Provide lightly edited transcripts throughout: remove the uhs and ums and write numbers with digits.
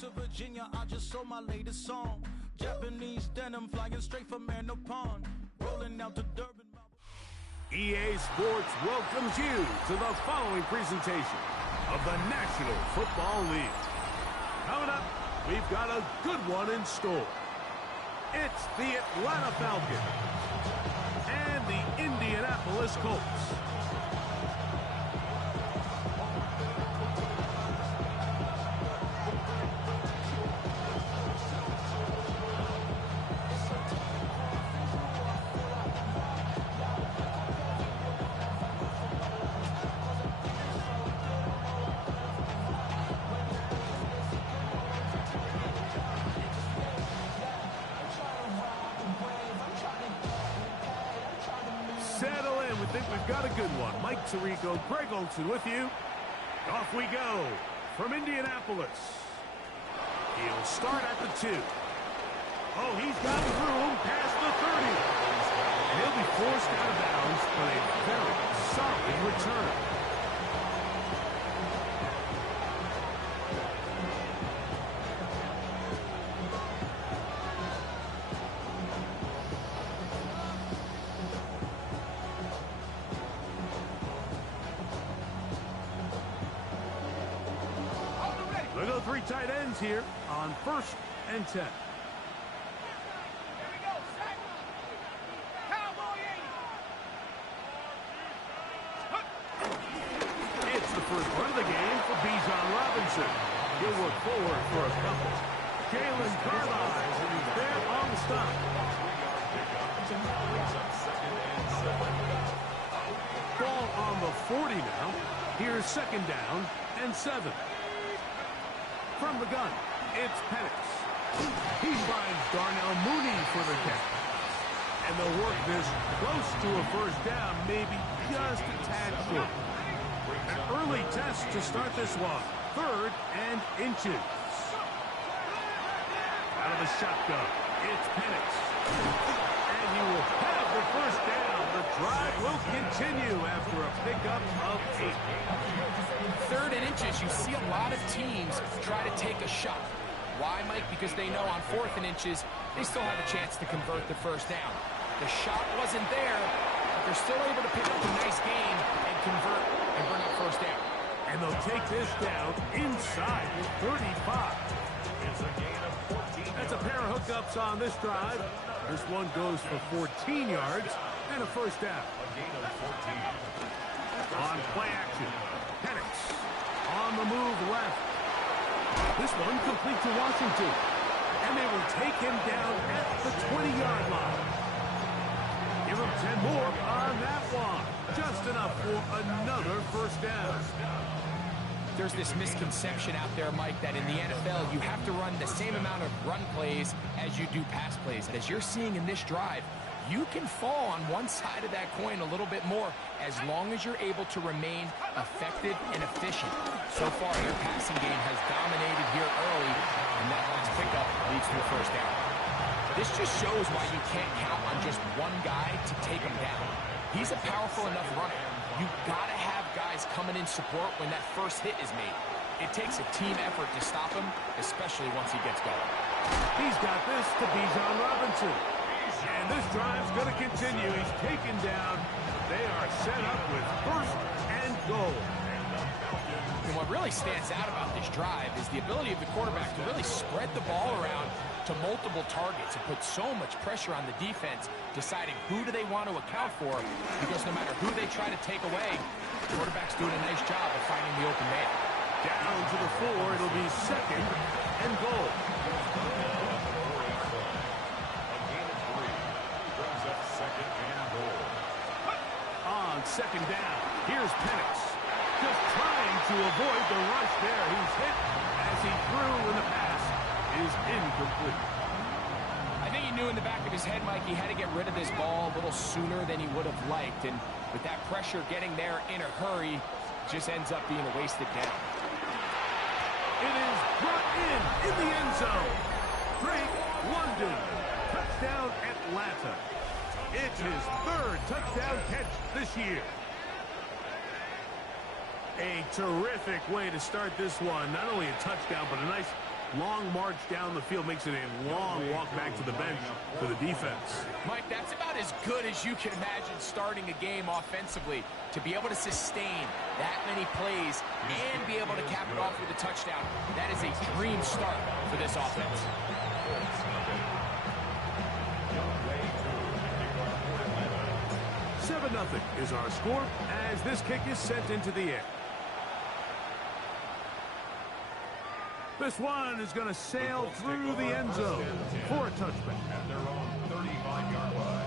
to Virginia, I just sold my latest song. Japanese denim flying straight from Manopon. Rolling out to Durban. EA Sports welcomes you to the following presentation of the National Football League. Coming up, we've got a good one in store. It's the Atlanta Falcons and the Indianapolis Colts. Settle in. We think we've got a good one. Mike Tirico, Greg Olson with you. Off we go from Indianapolis. He'll start at the 2. Oh, he's got room past the 30. And he'll be forced out of bounds, but a very solid return. We'll go 3 tight ends here on 1st and 10. It's the first run of the game for Bijan Robinson. He'll work forward for a couple. Jalen Carlisle is there on the stop. Ball on the 40 now. Here's 2nd down and 7. From the gun, it's Penix. He finds Darnell Mooney for the catch. And they'll work this close to a 1st down, maybe just a tad short. An early test to start this one. 3rd and inches. Out of the shotgun, it's Penix. And he will have the 1st down. The drive will continue after a pickup of 8. 3rd and inches, you see a lot of teams try to take a shot. Why, Mike? Because they know on 4th and inches, they still have a chance to convert the 1st down. The shot wasn't there, but they're still able to pick up a nice gain and convert and bring up 1st down. And they'll take this down inside the 35. That's a pair of hookups on this drive. This one goes for 14 yards and a 1st down. On play action, Penix on the move left. This one complete to Washington. And they will take him down at the 20-yard line. Give him 10 more on that one. Just enough for another 1st down. There's this misconception out there, Mike, that in the NFL you have to run the same amount of run plays as you do pass plays. And as you're seeing in this drive, you can fall on one side of that coin a little bit more as long as you're able to remain effective and efficient. So far, their passing game has dominated here early, and that last pickup leads to a 1st down. This just shows why you can't count on just one guy to take him down. He's a powerful enough runner. You've got to have guys coming in support when that 1st hit is made. It takes a team effort to stop him, especially once he gets going. He's got this to Bijan Robinson. And this drive's going to continue. He's taken down. They are set up with 1st and goal. And what really stands out about this drive is the ability of the quarterback to really spread the ball around to multiple targets and put so much pressure on the defense, deciding who do they want to account for, because no matter who they try to take away, the quarterback's doing a nice job of finding the open man. Down to the 4, it'll be 2nd and goal. On 2nd down, here's Penix. Just trying to avoid the rush there. He's hit as he threw, and the pass is incomplete. I think he knew in the back of his head, Mike, he had to get rid of this ball a little sooner than he would have liked. And with that pressure getting there in a hurry, just ends up being a wasted down. It is brought in the end zone. Drake London. Touchdown Atlanta. It's his 3rd touchdown catch this year. A terrific way to start this one. Not only a touchdown, but a nice Long march down the field makes it a long walk back to the bench for the defense. Mike, that's about as good as you can imagine starting a game offensively. To be able to sustain that many plays and be able to cap it off with a touchdown, that is a dream start for this offense. 7-0 is our score as this kick is sent into the air. This one is going to sail through the end zone for a touchback. At their own 35-yard line.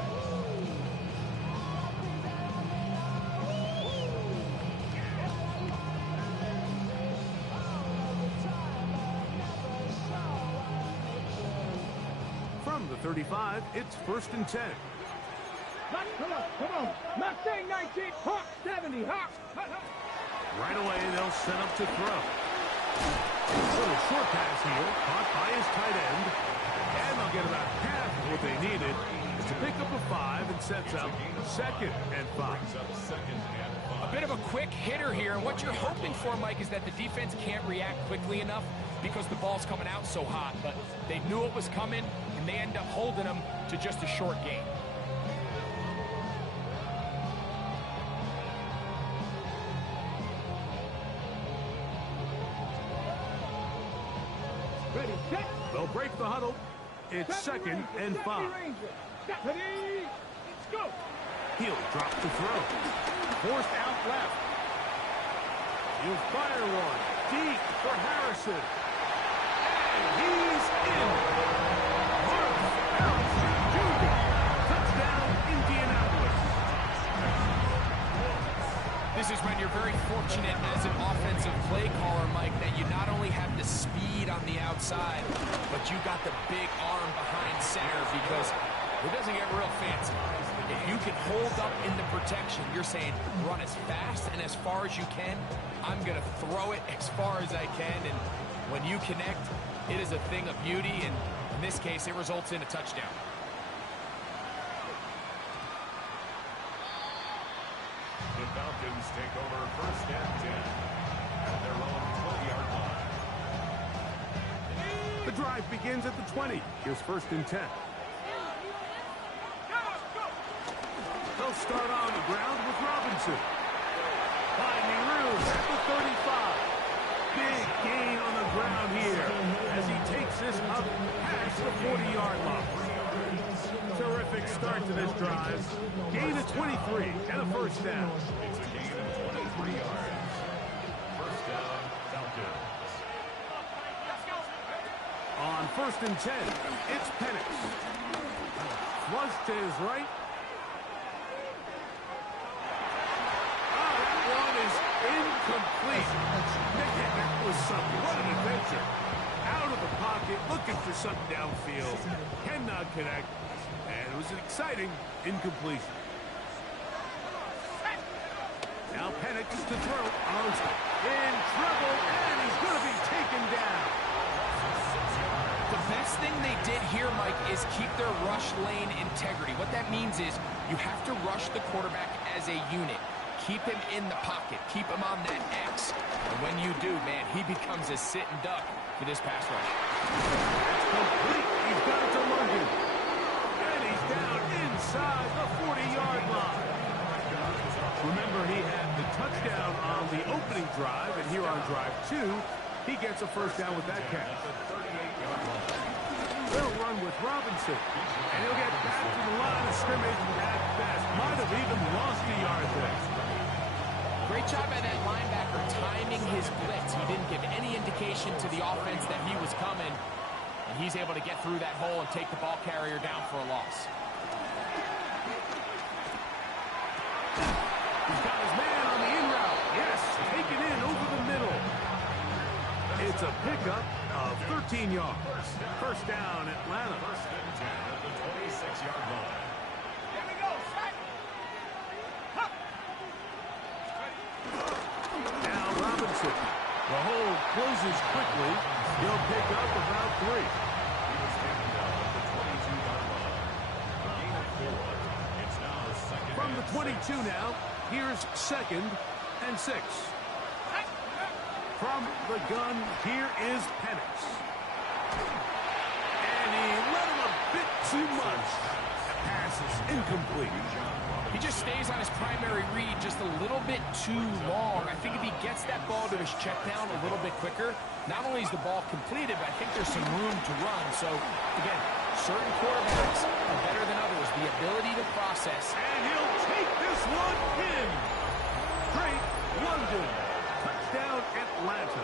From the 35, it's 1st and 10. Come on. Mustang 19, Hawk 70, Hawk. Right away, they'll set up to throw. Little short pass here, caught by his tight end. And they'll get about half of what they needed. It's a pickup of 5 and sets up 2nd and 5. A bit of a quick hitter here. And what you're hoping for, Mike, is that the defense can't react quickly enough because the ball's coming out so hot. But they knew it was coming, and they end up holding them to just a short gain. Ready, set. They'll break the huddle. It's 2nd and 5. Ready, let's go. He'll drop to throw. Forced out left. He'll fire one deep for Harrison. And he's in. Mark Harrison Jr. Touchdown, Indianapolis. This is when you're very fortunate as an offensive play caller, Mike, that you not only have the speed on the outside, but you got the big arm behind center, because it doesn't get real fancy. If you can hold up in the protection, you're saying run as fast and as far as you can. I'm going to throw it as far as I can, and when you connect, it is a thing of beauty, and in this case, it results in a touchdown. The Falcons take over 1st and 10 at their own 20-yard line. The drive begins at the 20. Here's 1st and 10. They'll start on the ground with Robinson. Finding room at the 35. Big gain on the ground here as he takes this up past the 40-yard line. Terrific start to this drive. Gain of 23 and a 1st down. It's a gain of 23 yards. 1st down, Falcons. On 1st and 10, it's Penix. Flush to his right. That one is incomplete. That was something. What an adventure. Out of the pocket, looking for something downfield. Cannot connect. And it was an exciting incompletion. Now Penix to throw. In trouble, and he's going to be taken down. The best thing they did here, Mike, is keep their rush lane integrity. What that means is you have to rush the quarterback as a unit. Keep him in the pocket. Keep him on that X. And when you do, man, he becomes a sit and duck for this pass rush. That's complete. He's got it to Logan. And he's down inside the 40-yard line. Remember, he had the touchdown on the opening drive, and here on drive 2, he gets a 1st down with that catch. They'll run with Robinson, and he'll get back to the line of scrimmage at best. Might have even lost a yard there. Great job by that linebacker timing his blitz. He didn't give any indication to the offense that he was coming, and he's able to get through that hole and take the ball carrier down for a loss. He's got his man on the in route. Yes, taken in over the middle. It's a pickup of 13 yards. 1st down, Atlanta. 1st and 10 at the 26-yard line. Here we go, set. Now Robinson. The hole closes quickly. He'll pick up about 3. He was taken down at the 22-yard line. A gain of 4. It's now 2nd From the and 22 now, here's 2nd and 6. From the gun, here is Penix. And he let him a bit too much. The pass is incomplete. He just stays on his primary read just a little bit too long. I think if he gets that ball to his check down a little bit quicker, not only is the ball completed, but I think there's some room to run. So, again, certain quarterbacks are better than others. The ability to process. And he'll take this one in. Drake London. Touchdown Atlanta.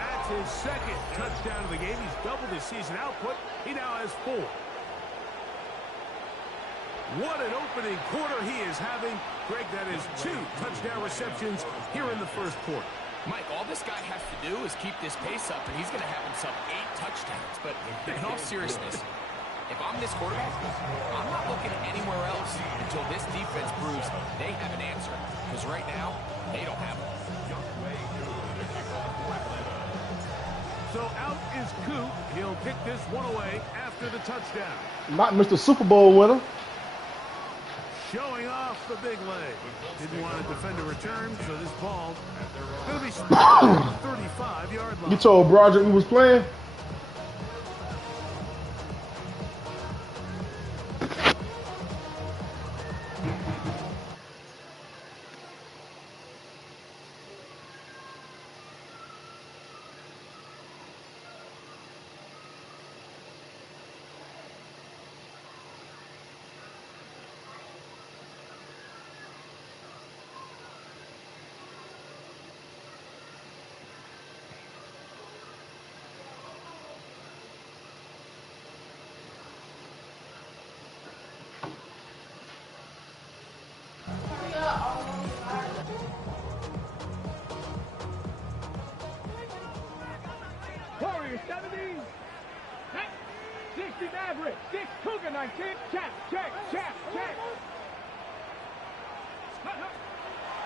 That's his second touchdown of the game. He's doubled his season output. He now has 4. What an opening quarter he is having. Greg, that is 2 touchdown receptions here in the first quarter. Mike, all this guy has to do is keep this pace up, and he's going to have himself 8 touchdowns. But in all seriousness, if I'm this quarterback, I'm not looking anywhere else until this defense proves they have an answer. Because right now, they don't have one. So out is Coop. He'll kick this one away after the touchdown. Not Mr. Super Bowl winner. Showing off the big leg. Didn't want to defend a return, so this ball going to be 35-yard line. You told Broderick we was playing? Warrior 70. 60 Maverick. 6 Cougar 19. Check.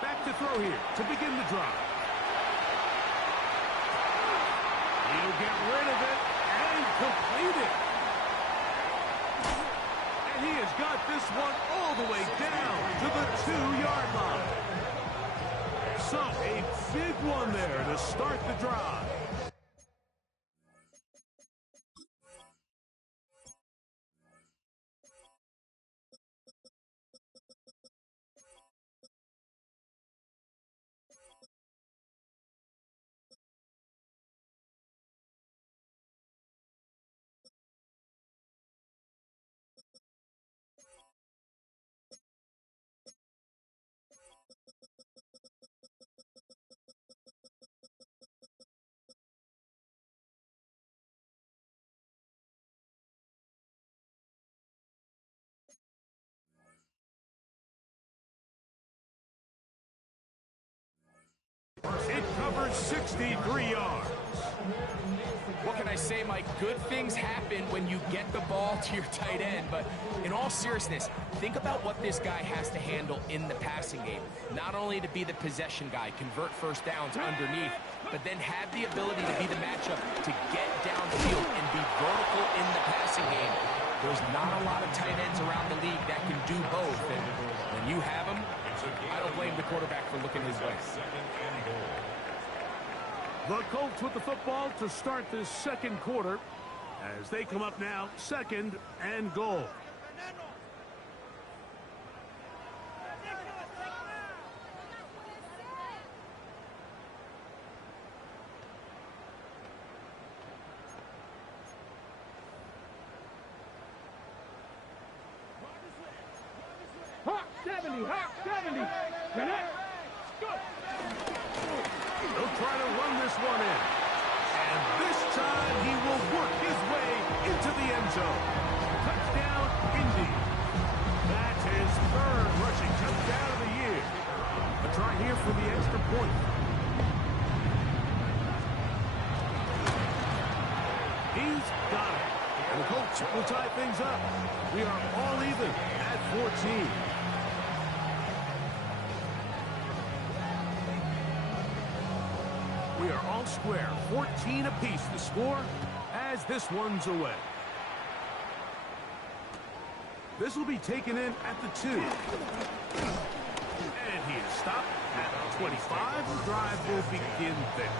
Back to throw here to begin the drive. He'll get rid of it and complete it. And he has got this one all the way down to the 2-yard line. So a big one there to start the drive. It covers 63 yards. What can I say, Mike? Good things happen when you get the ball to your tight end. But in all seriousness, think about what this guy has to handle in the passing game. Not only to be the possession guy, convert first downs underneath, but then have the ability to be the matchup to get downfield and be vertical in the passing game. There's not a lot of tight ends around the league that can do both. And when you have them, I don't blame the quarterback for looking his way. The Colts with the football to start this second quarter as they come up now, 2nd and goal. Hawk 70. Connect. Go. He'll try to run this one in. And this time he will work his way into the end zone. Touchdown, Indy. That's his 3rd rushing touchdown of the year. A try here for the extra point. He's got it. And the Colts will tie things up. We are all even at 14. We are all square, 14 apiece the score as this one's away. This will be taken in at the 2. And he is stopped at the 25. The drive will begin there.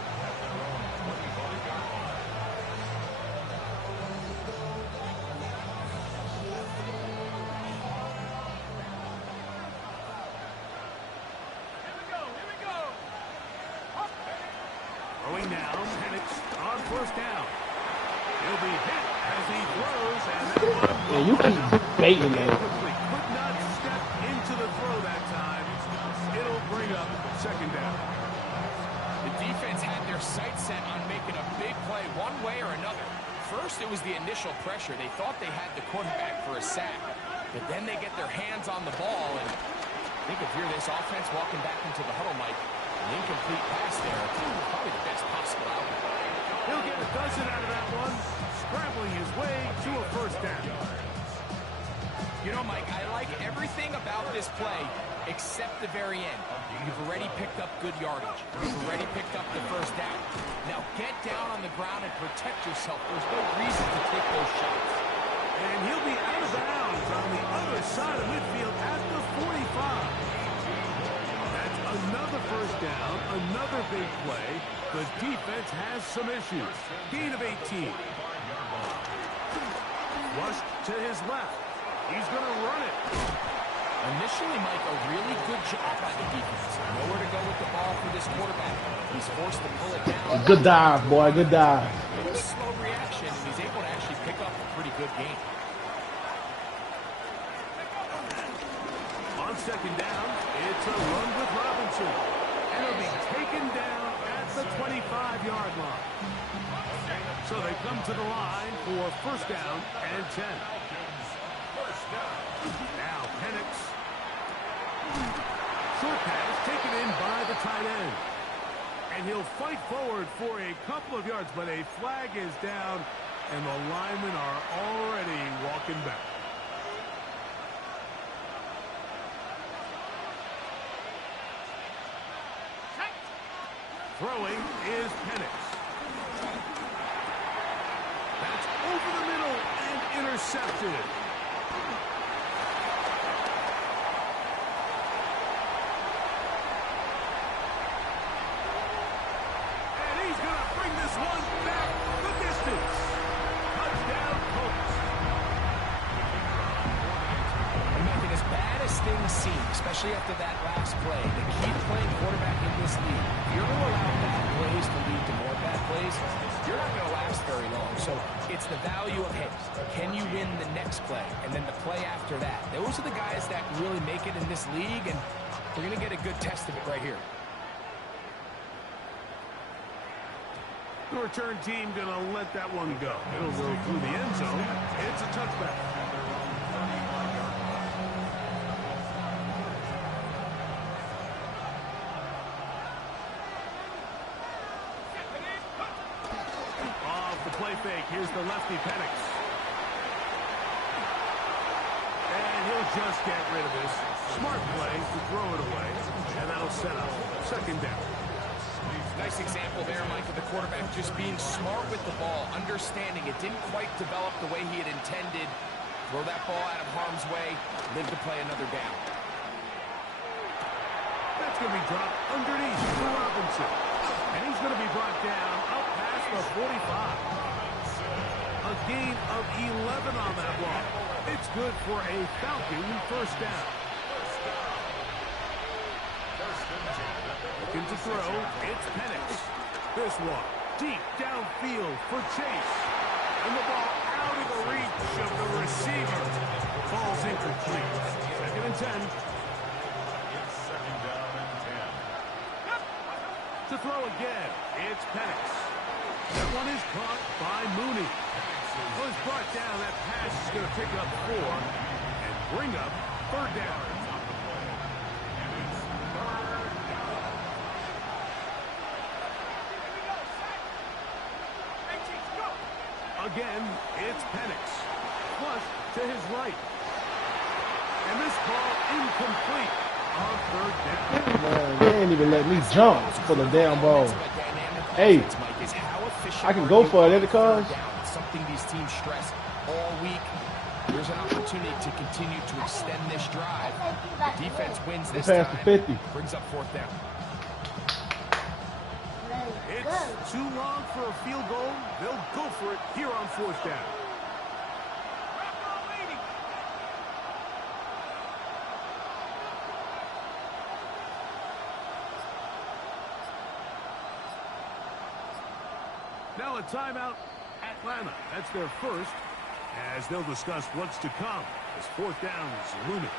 Now Penix on first down. He'll be hit as he throws, and that one Yeah, you keep baiting that. incomplete. Could not step into the throw that time. It'll bring up second down. The defense had their sights set on making a big play one way or another. First, it was the initial pressure. They thought they had the quarterback for a sack. But then they get their hands on the ball, and I think if you're this offense walking back into the huddle, Mike, an incomplete pass there, probably the best possible outcome. He'll get a dozen out of that one, scrambling his way to a first down. You know, Mike, I like everything about this play except the very end. You've already picked up good yardage. You've already picked up the first down. Now get down on the ground and protect yourself. There's no reason to take those shots. And he'll be out of bounds on the other side of midfield at the 45. That's another first down, another big play. The defense has some issues. Gain of 18. Rush to his left. He's going to run it. Initially, Mike, a really good job by the defense. Nowhere to go with the ball for this quarterback. He's forced to pull it down. Good dive, boy. Good dive. Slow reaction, and he's able to actually pick up a pretty good game. On second down, it's a run with Robinson. And he'll be taken down at the 25-yard line. So they come to the line for first down and 10. Now Penix. Short pass taken in by the tight end. And he'll fight forward for a couple of yards, but a flag is down, and the linemen are already walking back. Throwing is Penix. That's over the middle and intercepted. And he's going to bring this one back the distance. Touchdown, Colts. And making as bad as things seem, especially after that last play, the key to playing quarterback in this league, if you're going to allow bad plays to lead to more bad plays, you're not going to last very long. So it's the value of, hey, can you win the next play? And then the play after that. Those are the guys that really make it in this league, and we're going to get a good test of it right here. The return team going to let that one go. It'll go through the end zone. It's a touchback. Off the play fake, here's the lefty Penix. And he'll just get rid of this. Smart play to throw it away. And that'll set up second down. Nice example there, Mike, of the quarterback just being smart with the ball, understanding it didn't quite develop the way he had intended. Throw that ball out of harm's way, live to play another down. That's going to be dropped underneath for Robinson. And he's going to be brought down up past the 45. A gain of 11 on that one. It's good for a Falcon first down. Looking to throw, it's Penix. This one, deep downfield for Chase. And the ball out of the reach of the receiver. Ball's incomplete. Second and 10. To throw again, it's Penix. That one is caught by Mooney. Was brought down. That pass is going to pick up 4 and bring up third down. Again, it's Penix. Flush to his right. And this ball incomplete on third down. Man, they ain't even let me jump for the damn ball. Hey, I can go for it, ain't it, cuz? It's something these teams stress all week. There's an opportunity to continue to extend this drive. The defense wins this Pass time. the 50. Brings up fourth down. It's too long for a field goal. They'll go for it here on fourth down. Now a timeout, Atlanta. That's their first, as they'll discuss what's to come as fourth down is looming.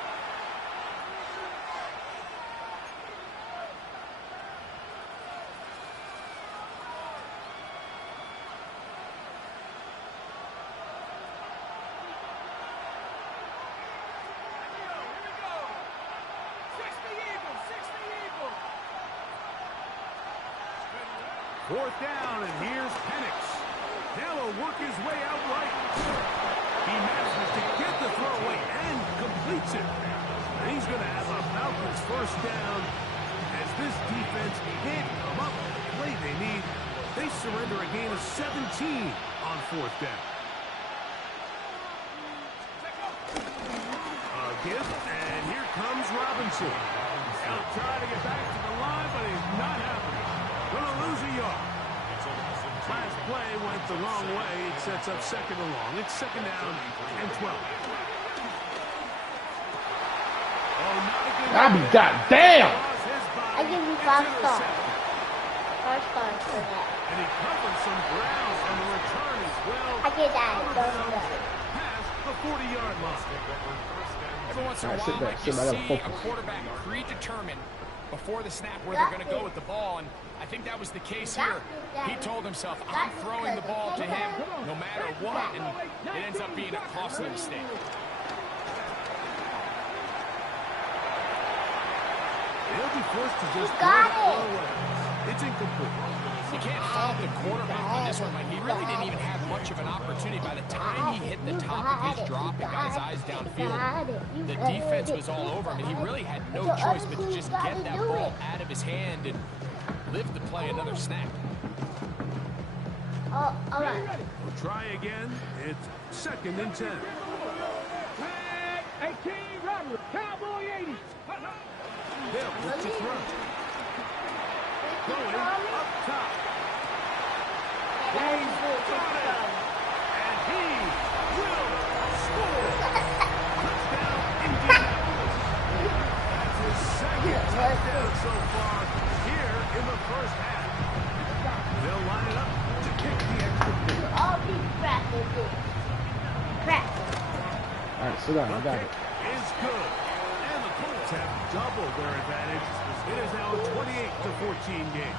Fourth down, and here's Penix. Now he'll work his way out right. He manages to get the throw away and completes it. And he's going to have a Falcons first down as this defense can't come up with the play they need. They surrender a gain of 17 on fourth down. A give, and here comes Robinson. He'll try to get back to the line, but he's not happening. Gonna lose a yard. Last play went the wrong way. It sets up second and long. It's second down and 12. Oh, not a good. I be goddamn. I give you 5 stars. 5 stars for that. And he covered some ground on the return as well. I get that. Past the 40-yard line. Every once in a while, like you see a quarterback predetermined before the snap where they're going to go with the ball, and I think that was the case here. He told himself, I'm throwing the ball to him no matter what, and it ends up being a costly mistake. They'll be forced to just throw that ball away. It's incomplete. You can't fault the quarterback on this one, Mike. He really didn't even have much of an opportunity. By the time he hit the top of his drop and got his eyes downfield, the defense was all over him, and he really had no choice but to just get that ball out of his hand and live to play another snap. Oh, all right. We'll try again. It's second and 10. Flag 18, Robert, Cowboy 80. They'll look to throw. Going up top. He's got it. And he will score. Touchdown, Indianapolis. That's his second touchdown so far here in the first half. They'll line it up to kick the extra point. I'll be practicing. Practice. All right, sit down. I got it. Is good. And the Colts have doubled their advantage. It is now a 28-14 game.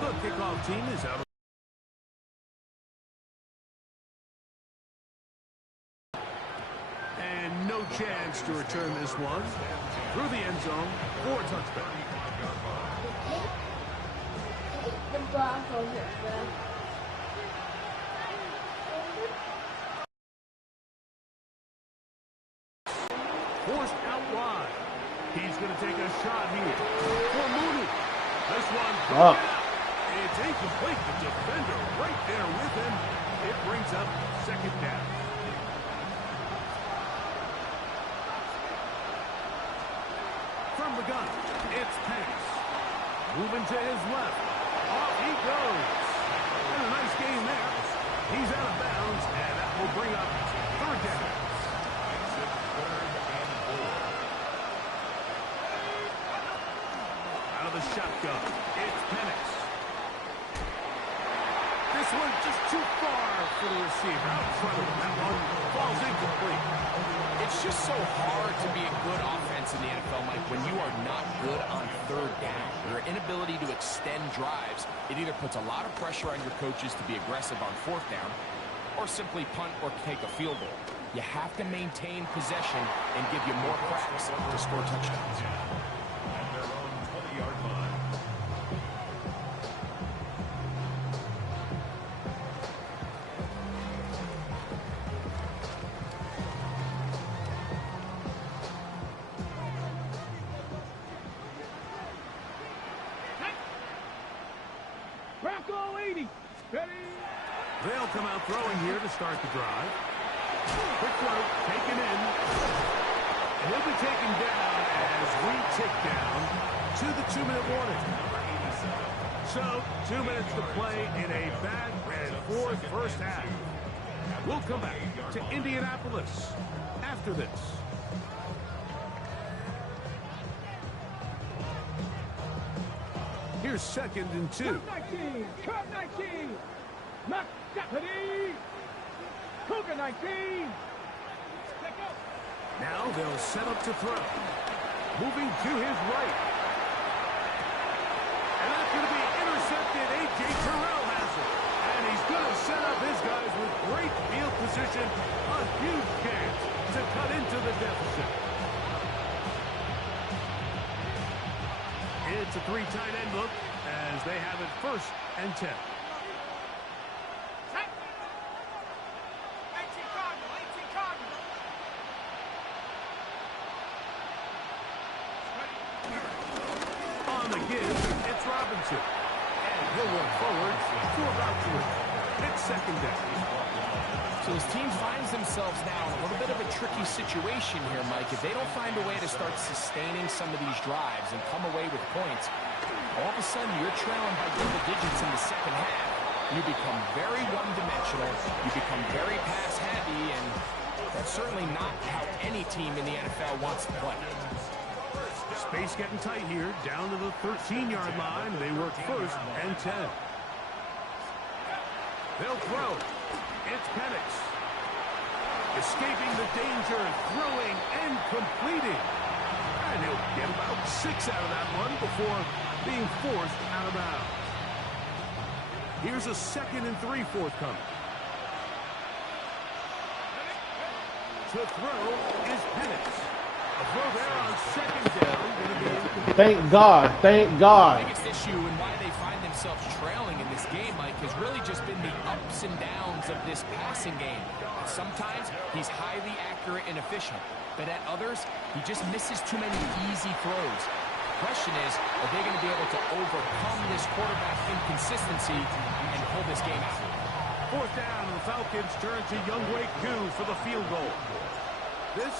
The kickoff team is out. And no chance to return this one. Through the end zone for a touchdown. The Broncos are good. Forced out wide. He's going to take a shot here for Mooney. This one Up. It's incomplete. The defender right there with him. It brings up second down. From the gun, it's Penix. Moving to his left. Off he goes. And a nice game there. He's out of bounds, and that will bring up third down. Out of the shotgun, it's Penix. This one just too far for the receiver. Out in front of him. That one falls incomplete. It's just so hard to be a good offense in the NFL, Mike, when you are not good on third down. Your inability to extend drives, it either puts a lot of pressure on your coaches to be aggressive on fourth down or simply punt or take a field goal. You have to maintain possession and give you more cracks to score touchdowns. At their own 20-yard line. Bronco 80. Ready? They'll come out throwing here to start the drive. Quick throw, taken in. And he'll be taken down as we tick down to the 2-minute warning. So, 2 minutes to play in a back and forth first half. We'll come back to Indianapolis after this. Here's 2nd and 2. Curve 19. Knock Deputy. Cougar 19. Now they'll set up to throw. Moving to his right. And that's going to be intercepted. A.J. Terrell has it. And he's going to set up his guys with great field position. A huge chance to cut into the deficit. It's a 3 tight end look as they have it 1st and 10. On the give, it's Robinson. And he'll work forward to about 3. It's 2nd down. So his team finds themselves now in a little bit of a tricky situation here, Mike. If they don't find a way to start sustaining some of these drives and come away with points, all of a sudden you're trailing by double digits in the 2nd half. You become very one-dimensional. You become very pass-heavy, and that's certainly not how any team in the NFL wants to play. Space getting tight here, down to the 13-yard line. They work 1st and 10. They'll throw. It's Penix. Escaping the danger, throwing and completing. And he'll get about 6 out of that one before being forced out of bounds. Here's a 2nd and 3 forthcoming. To throw is Penix. A throw there on 2nd down. Thank God. Thank God. The biggest issue and why they find themselves trailing in this game, Mike, has really just been the ups and downs of this passing game. Sometimes he's highly accurate and efficient, but at others, he just misses too many easy throws. The question is, are they going to be able to overcome this quarterback inconsistency and pull this game out? 4th down, and the Falcons turn to Younghoe Koo for the field goal. This,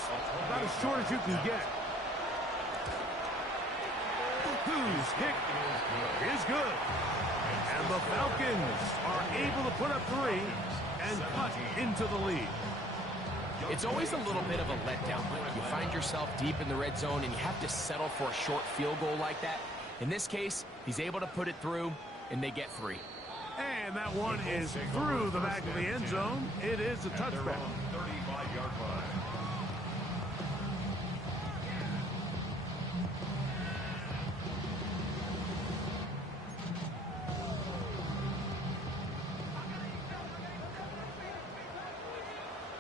about as short as you can get. Koo's kick is good. And the Falcons are able to put up 3 and cut into the lead. It's always a little bit of a letdown, Mike. You find yourself deep in the red zone and you have to settle for a short field goal like that. In this case, he's able to put it through, and they get 3. And that one is through the back of the end zone. It is a touchback. 35-yard line.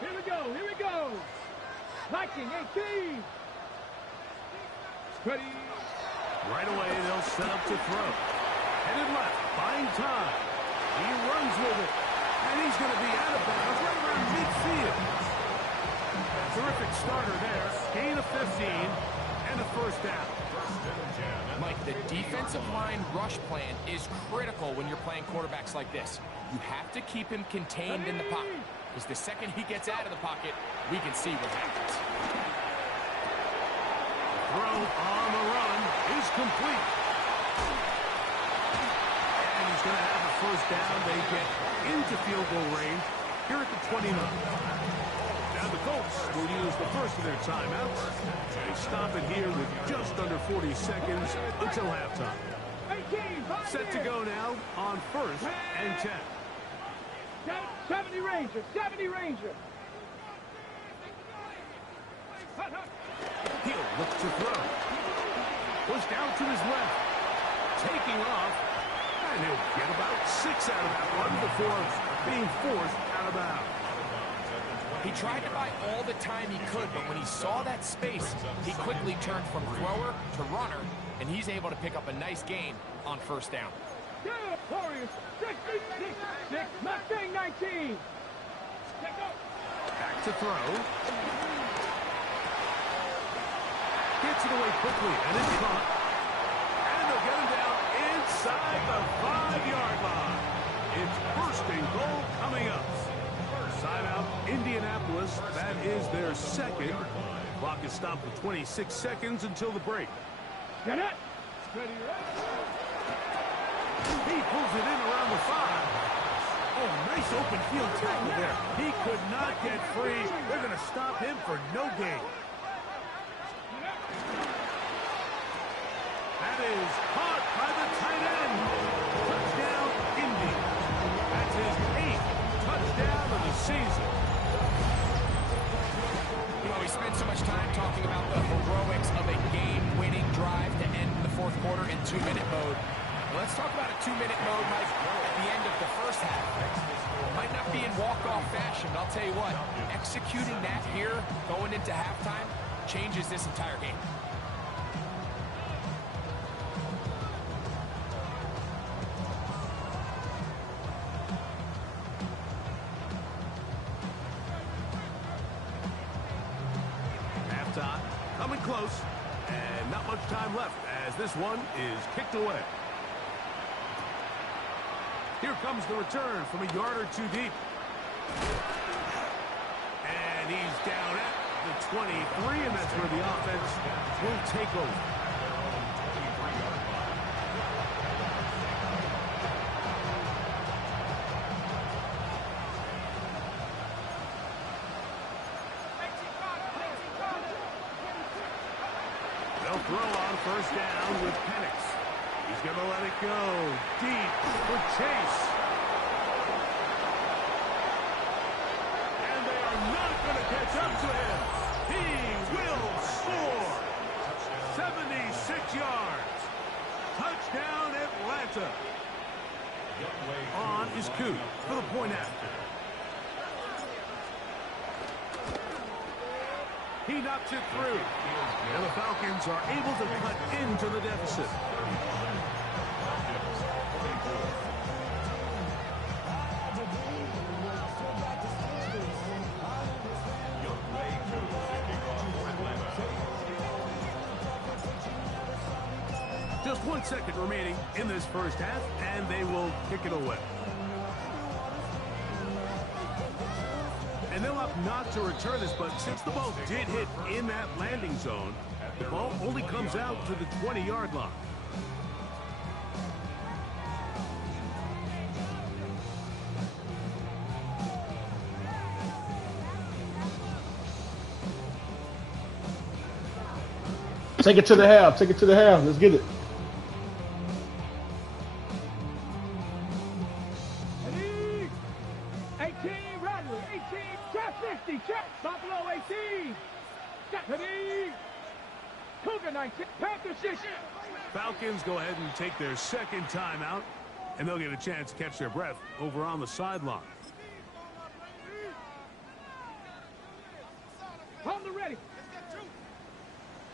Here we go. Viking 18. Ready. Right away, they'll set up to throw. Headed left, buying time. He runs with it. And he's going to be out of bounds right around midfield. Terrific starter there. Gain of 15 and a 1st down. Mike, the defensive line rush plan is critical when you're playing quarterbacks like this. You have to keep him contained in the pocket, because the second he gets out of the pocket, we can see what happens. Throw on the run is complete. And he's going to have a 1st down. They get into field goal range here at the 29. Now the Colts will use the first of their timeouts. They stop it here with just under 40 seconds until halftime. Set to go now on 1st and 10. 70 Ranger, 70 Ranger. He'll look to throw. Pushed out to his left. Taking off. And he'll get about 6 out of that one before being forced out of bounds. He tried to buy all the time he could, but when he saw that space, he quickly turned from thrower to runner, and he's able to pick up a nice gain on 1st down. Yeah, Warriors, 66, Mustang 19. Back to throw. Gets it away quickly, and it's caught. And they'll get him down inside the 5-yard line. It's 1st and goal coming up. Side out, Indianapolis. That is their 2nd. Clock is stopped for 26 seconds until the break. Get it. He pulls it in around the 5. Oh, nice open field tackle there. He could not get free. They're going to stop him for no gain. That is caught by the tight end. mode. Let's talk about a 2-minute mode, Mike, at the end of the first half. It might not be in walk-off fashion, but I'll tell you what, executing that here, going into halftime, changes this entire game. Halftime, coming close, and not much time left as this one is kicked away. Here comes the return from a yard or two deep. And he's down at the 23, and that's where the offense will take over. They'll throw on first down with Penix. He's going to let it go deep for Chase. And they are not going to catch up to him. He will score. 76 yards. Touchdown, Atlanta. On is Coot for the point after. He knocks it through. And the Falcons are able to cut into the deficit. Just 1 second remaining in this first half, and they will kick it away. And they'll opt not to return this, but since the ball did hit in that landing zone, the ball only comes out to the 20-yard line. Take it to the half. Take it to the half. Let's get it. Ready? 18, Rodley. 18, check 60, check. Buffalo 18. Ready? Cougar 19, Panther 6. Falcons go ahead and take their second timeout, and they'll get a chance to catch their breath over on the sideline. Hold the ready.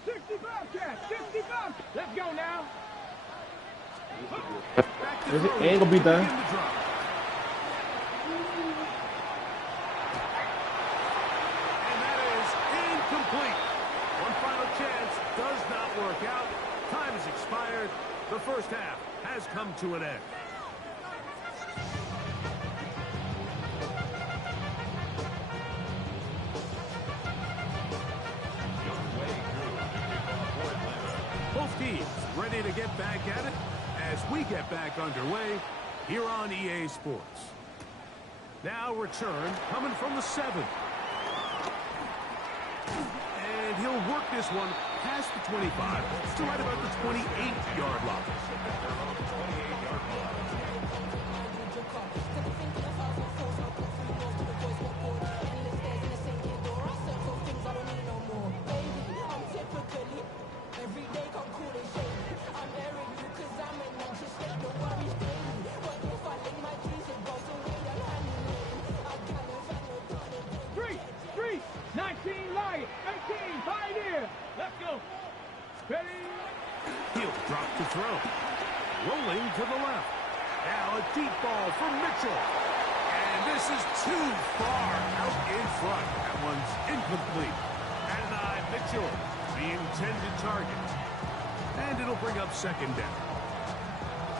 65 catch, 65. Let's go now. It ain't gonna be done. And that is incomplete. One final chance does not work out. Time has expired. The first half has come to an end. Both teams ready to get back at it as we get back underway here on EA Sports. Now return coming from the 7. And he'll work this one past the 25 to right about the 28-yard line. To throw. Rolling to the left. Now a deep ball for Mitchell. And this is too far out in front. That one's incomplete. And Mitchell, the intended target. And it'll bring up second down.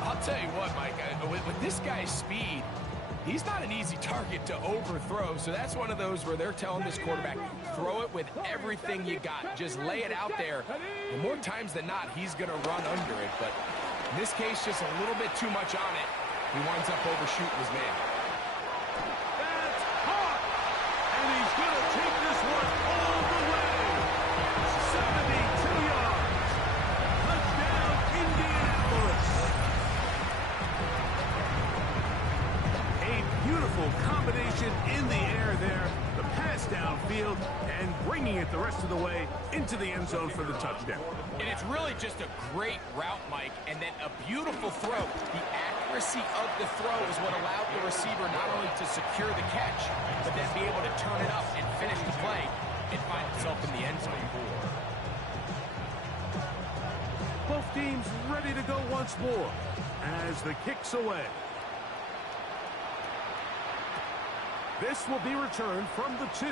I'll tell you what, Mike, with this guy's speed, he's not an easy target to overthrow, so that's one of those where they're telling this quarterback, throw it with everything you got. Just lay it out there. And more times than not, he's going to run under it. But in this case, just a little bit too much on it. He winds up overshooting his man. That's caught! And he's going to take this one all the way. 72 yards. Touchdown, Indianapolis. A beautiful combination in the air there. The pass pass downfield and bringing it the rest of the way into the end zone for the touchdown. And it's really just a great route, Mike, and then a beautiful throw. The accuracy of the throw is what allowed the receiver not only to secure the catch, but then be able to turn it up and finish the play and find himself in the end zone. Both teams ready to go once more as the kick's away. This will be returned from the 2. A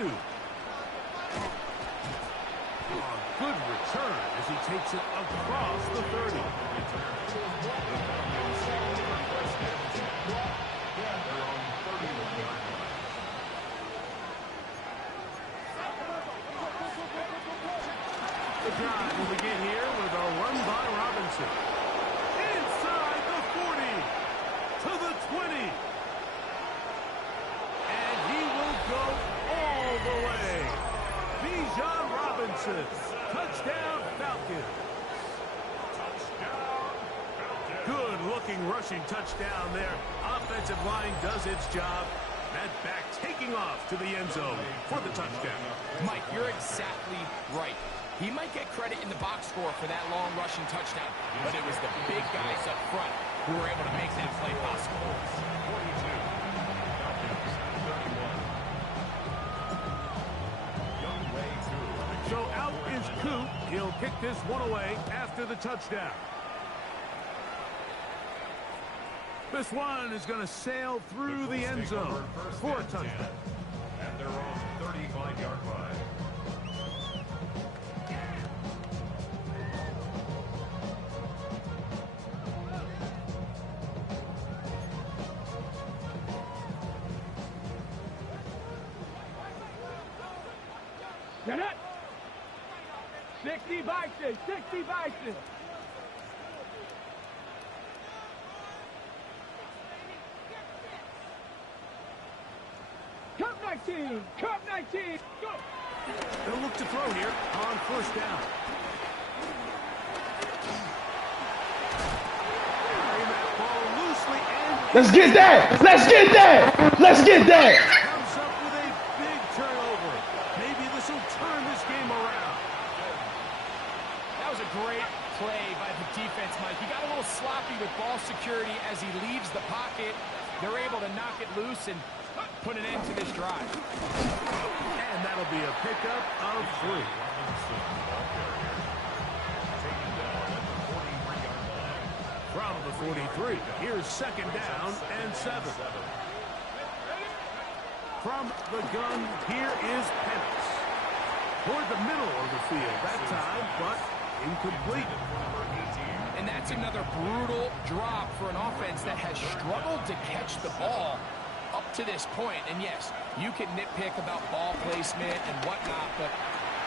good return as he takes it across the 30. The drive will begin here with a run by Robinson. Inside the 40 to the 20. And he will go all the way. Bijan Robinson. Touchdown Falcons. Good looking rushing touchdown there. Offensive line does its job. That back taking off to the end zone for the touchdown. Mike, you're exactly right. He might get credit in the box score for that long rushing touchdown, but it was the big guys up front who were able to make that play possible. So out is Coop. He'll kick this one away after the touchdown. This one is going to sail through the end zone for a touchdown. And they're on 35-yard line. Get it! 60 Bison! 60 Bison! Cup 19! Cup 19! Go! They'll look to throw here on first down. Carrying that ball loosely and Let's get that! Let's get that! Let's get that! comes up with a big turnover. Maybe this will turn this game around. That was a great play by the defense, Mike. He got a little sloppy with ball security as he leaves the pocket. They're able to knock it loose and put an end to this drive. And that'll be a pickup of 3. From the 43, here's second down and 7. From the gun, here is Penix. Toward the middle of the field that time, but incomplete. And that's another brutal drop for an offense that has struggled to catch the ball up to this point. And yes, you can nitpick about ball placement and whatnot, but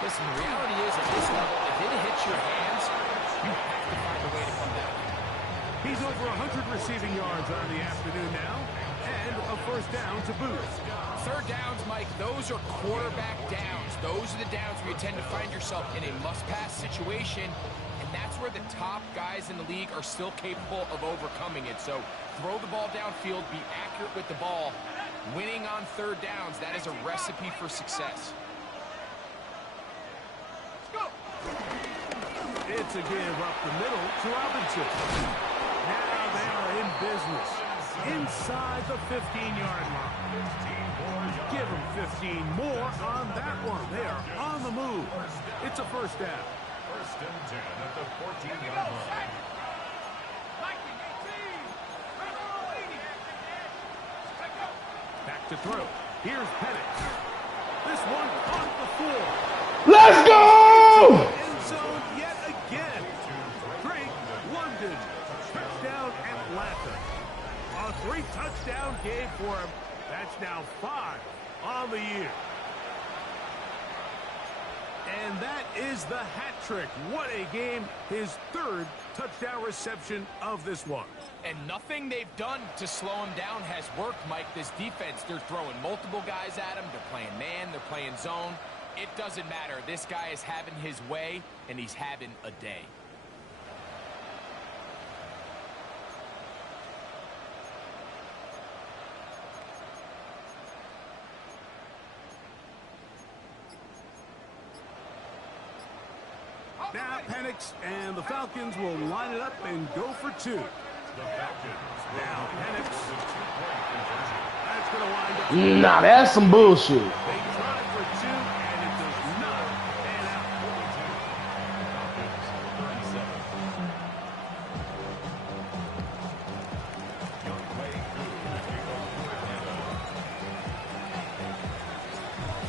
listen, the reality is at this level, if it hits your hands, you have to find a way to come down. He's over 100 receiving yards on the afternoon now, and a first down to boot. Third downs, Mike, those are quarterback downs. Those are the downs where you tend to find yourself in a must-pass situation, and that's where the top guys in the league are still capable of overcoming it. So throw the ball downfield, be accurate with the ball. Winning on third downs, that is a recipe for success. Let's go! It's a give up the middle to Robinson. Now they are in business inside the 15-yard line. Give them 15 more on that one. They are on the move. It's a first down. First and 10 at the 14-yard line. Back to throw. Here's Penix. This one on the 4. Let's go! End zone yet again. Drake, London. Touchdown, Atlanta. A 3-touchdown game for him. That's now 5 on the year. And that is the hat trick. What a game. His 3rd touchdown reception of this one. And nothing they've done to slow him down has worked, Mike. This defense, they're throwing multiple guys at him. They're playing man, they're playing zone. It doesn't matter. This guy is having his way, and he's having a day. Now Penix and the Falcons will line it up and go for two. Now Penix. That's going to wind up. Nah, that's some bullshit. They tried for two, and it does not pan out.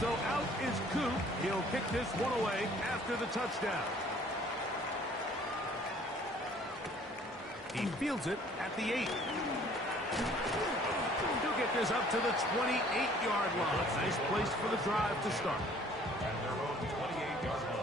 So out is Coop. He'll kick this one away after the touchdown. He fields it at the 8. He'll get this up to the 28-yard line. Nice place for the drive to start. At their own 28-yard line.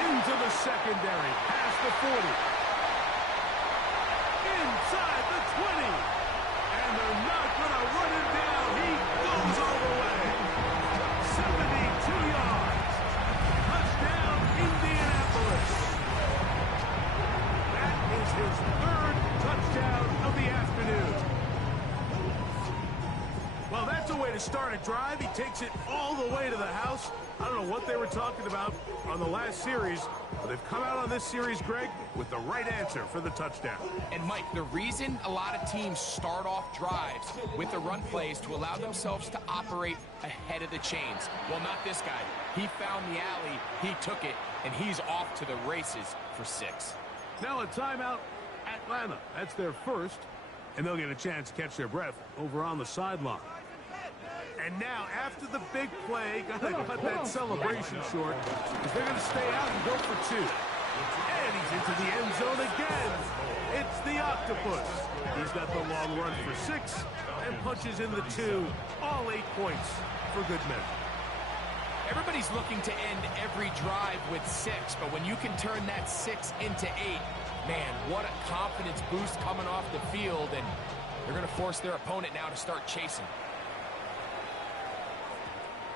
Into the secondary, past the 40. Inside the 20. And they're not going to run him down. He goes all the way. 72 yards. Touchdown, Indianapolis. That is his third touchdown of the afternoon. Well, that's a way to start a drive. He takes it all the way to the house. I don't know what they were talking about on the last series, but they've come out on this series, Greg, with the right answer for the touchdown. And, Mike, the reason a lot of teams start off drives with the run plays to allow themselves to operate ahead of the chains. Well, not this guy. He found the alley, he took it, and he's off to the races for 6. Now a timeout, Atlanta. That's their first, and they'll get a chance to catch their breath over on the sideline. And now, after the big play, got to cut that celebration short, because they're going to stay out and go for 2. And he's into the end zone again. It's the Octopus. He's got the long run for 6 and punches in the 2. All 8 points for good measure. Everybody's looking to end every drive with 6, but when you can turn that 6 into 8, man, what a confidence boost coming off the field, and they're going to force their opponent now to start chasing.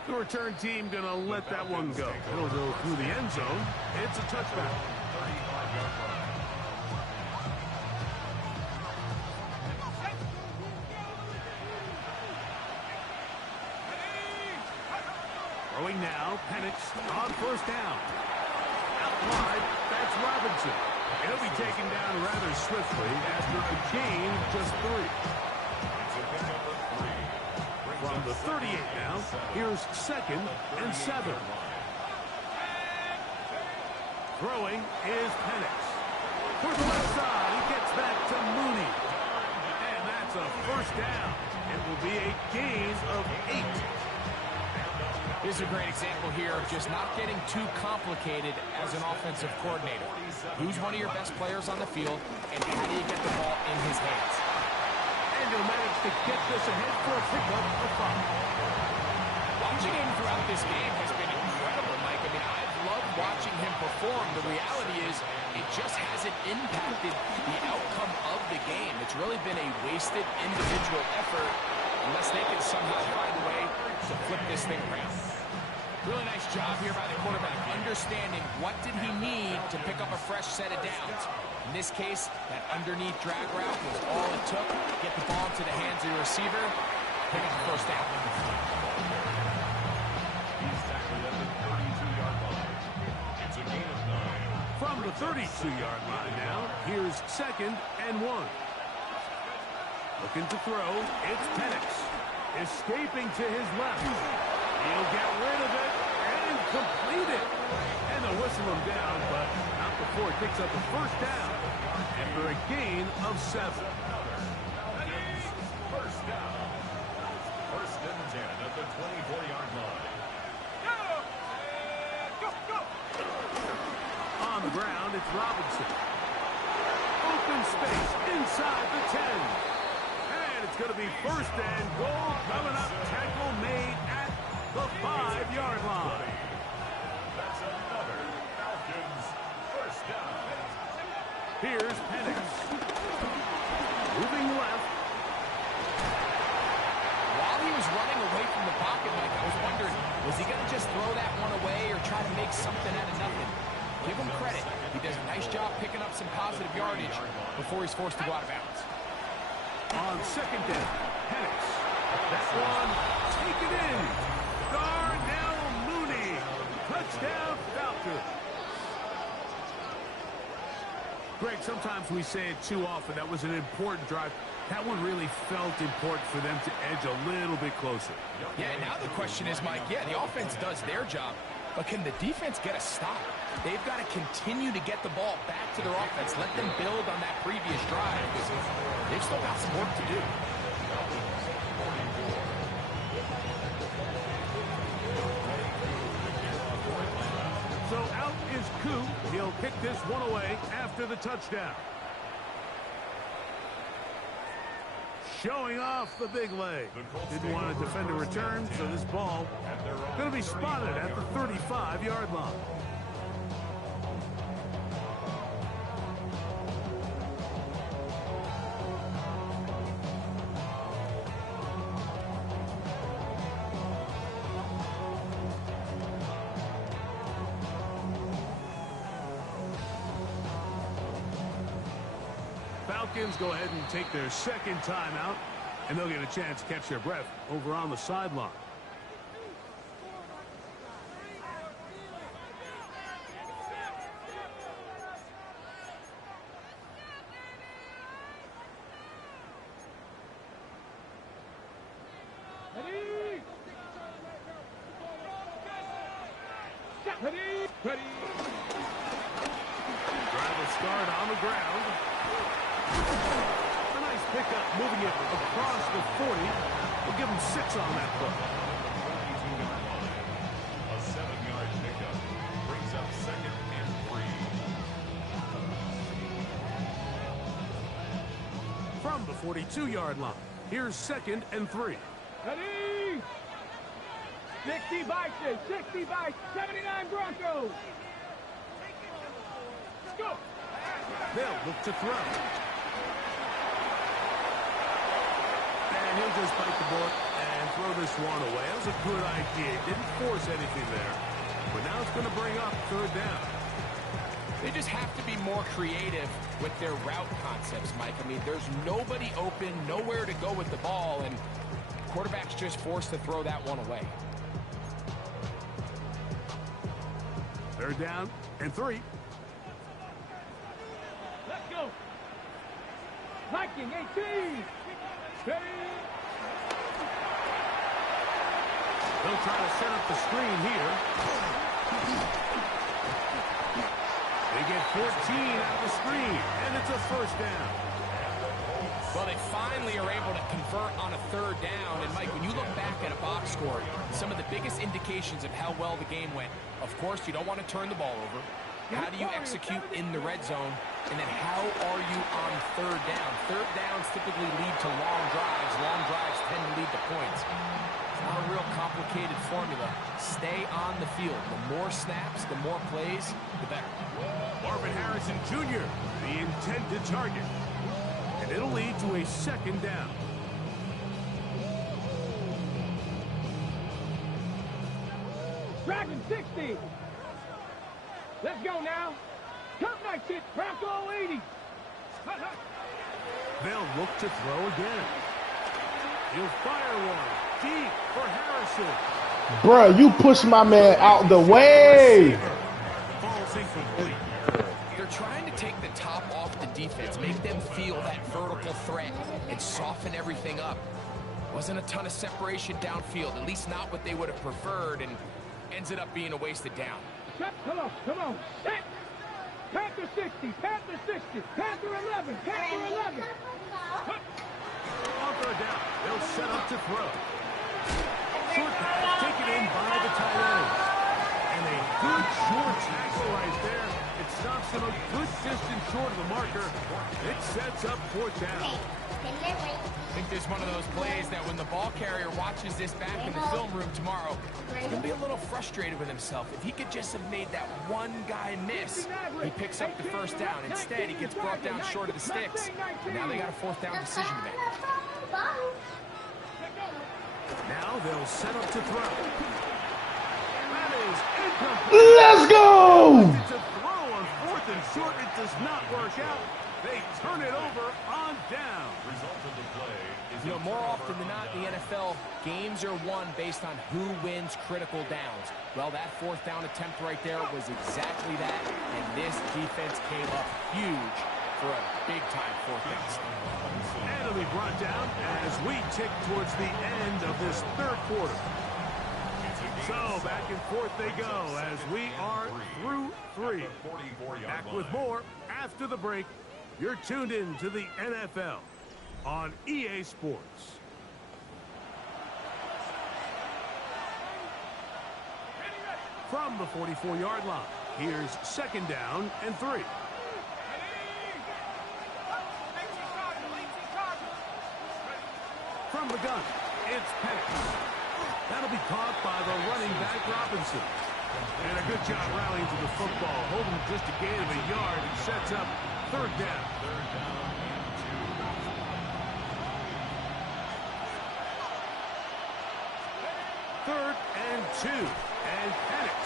The return team going to let that one go. It'll go through the end zone. It's a touchback. 35-yard line. Throwing now, Penix on first down. Out wide, that's Robinson. He'll be taken down rather swiftly after a gain of just 3. It's a pickup of 3. From the 38 now, here's 2nd and 7. Throwing is Penix. For the left side, he gets back to Mooney. And that's a first down. It will be a gain of 8. This is a great example here of just not getting too complicated as an offensive coordinator. Who's one of your best players on the field, and how do you get the ball in his hands? And he'll manage to get this ahead for a pickup of 5. Watching him throughout this game has been incredible, Mike. I mean, I've loved watching him perform. The reality is it just hasn't impacted the outcome of the game. It's really been a wasted individual effort unless they can somehow find a way to flip this thing around. Really nice job here by the quarterback, understanding what did he need to pick up a fresh set of downs. In this case, that underneath drag route was all it took. Get the ball into the hands of your receiver, pick up the first down. He's tackled at the 32-yard line. It's a gain of 9. From the 32-yard line now, here's 2nd and 1. Looking to throw, it's Penix. Escaping to his left. He'll get rid of it and complete it. And they'll whistle him down, but not before he picks up the first down after a gain of 7. First down. 1st and 10 at the 24-yard line. On the ground, it's Robinson. Open space inside the 10. And it's going to be 1st and goal coming up. Tackle made at the 5-yard line. That's another Falcons first down. Here's Penix. Moving left. While he was running away from the pocket, Mike. I was wondering, was he going to just throw that one away or try to make something out of nothing? Give him credit. He does a nice job picking up some positive yardage before he's forced to go out of bounds. On second down, Penix. That one, take it in. Darnell Mooney. Touchdown, Falcons. Greg, sometimes we say it too often. That was an important drive. That one really felt important for them to edge a little bit closer. Yeah, now the question is, Mike, yeah, the offense does their job, but can the defense get a stop? They've got to continue to get the ball back to their offense. Let them build on that previous drive because they've still got some work to do. So out is Koo. He'll kick this one away after the touchdown. Showing off the big leg. Didn't want to defend a return, so this ball going to be spotted at the 35-yard line. Falcons go ahead and take their second timeout, and they'll get a chance to catch their breath over on the sideline. Ready. Drive will start on the ground. A nice pickup, moving it across the 40. We'll give him 6 on that play. A 7-yard pickup brings up 2nd and 3. From the 42-yard line, here's 2nd and 3. Ready. 60 Vikings, 60 Vikings, 79 Broncos. Go. They'll look to throw. And he'll just bite the bullet and throw this one away. That was a good idea. Didn't force anything there. But now it's going to bring up 3rd down. They just have to be more creative with their route concepts, Mike. I mean, there's nobody open, nowhere to go with the ball, and quarterback's just forced to throw that one away. 3rd down and 3. Let's go. Viking 18. Ready. They'll try to set up the screen here. They get 14 out of the screen, and it's a 1st down. Well, they finally are able to convert on a 3rd down. And, Mike, when you look back at a box score, some of the biggest indications of how well the game went, of course, you don't want to turn the ball over. How do you execute in the red zone? And then how are you on 3rd down? 3rd downs typically lead to long drives. Long drives tend to lead to points. It's not a real complicated formula. Stay on the field. The more snaps, the more plays, the better. Marvin Harrison Jr., the intended target. And it'll lead to a 2nd down. Dragon 60. Let's go now. Top 19, Bronco 80. They'll look to throw again. He'll fire one deep for Harrison. Bruh, you push my man out the way. Falls incomplete. They're trying to take the top off the defense, make them feel that vertical threat, and soften everything up. Wasn't a ton of separation downfield, at least not what they would have preferred, and ends it up being a wasted down. Come on. Set. Panther 60, Panther 60, Panther 11, Panther 11. On 3rd down, they'll set up to throw. Short pass taken in by the tight end. And a good short tackle right there. It stops him a good distance short of the marker. It sets up 4th down. I think there's one of those plays that when the ball carrier watches this back in the film room tomorrow, he's going to be a little frustrated with himself. If he could just have made that one guy miss, he picks up the 1st down. Instead, he gets brought down short of the sticks. And now they got a 4th down decision to make. Now they'll set up to throw. That is incomplete. Let's go! It's a throw on 4th and short. It does not work out. They turn it over on down. Result of the play is You know, more often than not in the NFL, games are won based on who wins critical downs. Well, that 4th down attempt right there was exactly that, and this defense came up huge for a big-time 4th down. And it'll be brought down as we tick towards the end of this 3rd quarter. So back and forth they go as we are through 3. Back with more after the break. You're tuned in to the NFL on EA Sports. From the 44-yard line, here's 2nd down and 3. From the gun, it's Penix. That'll be caught by the running back, Robinson. And a good job rallying to the football. Holding just a gain of a yard and sets up 3rd down. 3rd and 2. And Penix.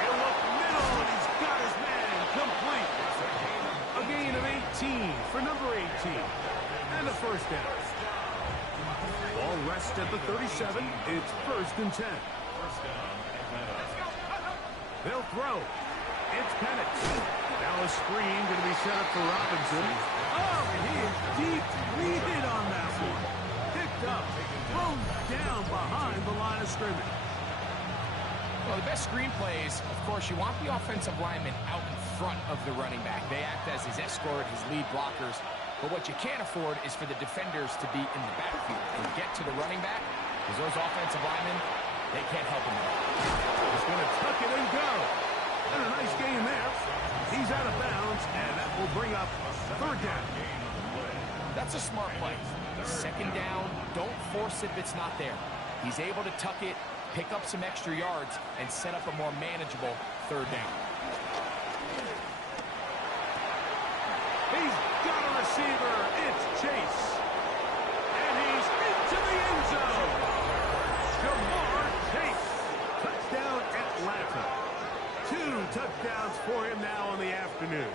He'll look middle, and he's got his man complete. A gain of 18 for number 18. And a 1st down. Ball rests at the 37. It's 1st and 10. They'll throw. It's Penix. Now a screen going to be set up for Robinson. Oh, he is deep. Lead on that one. Picked up. Thrown down behind the line of scrimmage. Well, the best screen plays, of course, you want the offensive lineman out in front of the running back. They act as his escort, his lead blockers. But what you can't afford is for the defenders to be in the backfield and get to the running back, because those offensive linemen, they can't help him at all. Just going to tuck it and go. And a nice gain there. He's out of bounds, and that will bring up 3rd down. That's a smart play. 2nd down, don't force it if it's not there. He's able to tuck it, pick up some extra yards, and set up a more manageable 3rd down. He's got a receiver. It's Chase. And he's into the end zone. Jamar Chase. Touchdown Atlanta. 2 touchdowns for him now on the afternoon.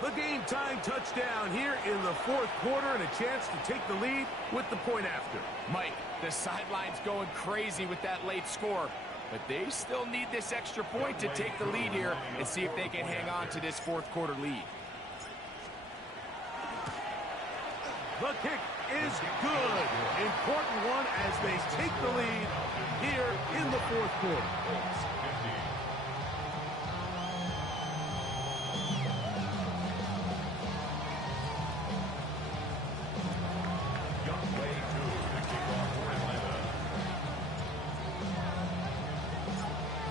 The game-time touchdown here in the 4th quarter, and a chance to take the lead with the point after. Mike, the sideline's going crazy with that late score, but they still need this extra point to take the lead here and see if they can hang on to this 4th quarter lead. The kick is good. Important one as they take the lead here in the 4th quarter.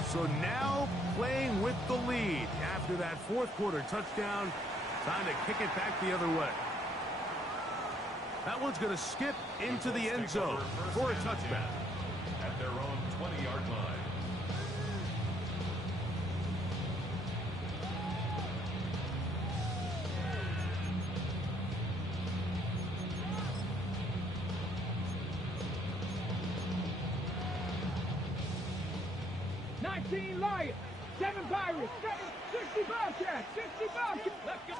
So now playing with the lead after that 4th quarter touchdown. Time to kick it back the other way. That one's going to skip into the end zone for a touchback. At their own 20-yard line. Lions, 7 Pirates, 60 Bobcats, 60 Bobcats. Let's go.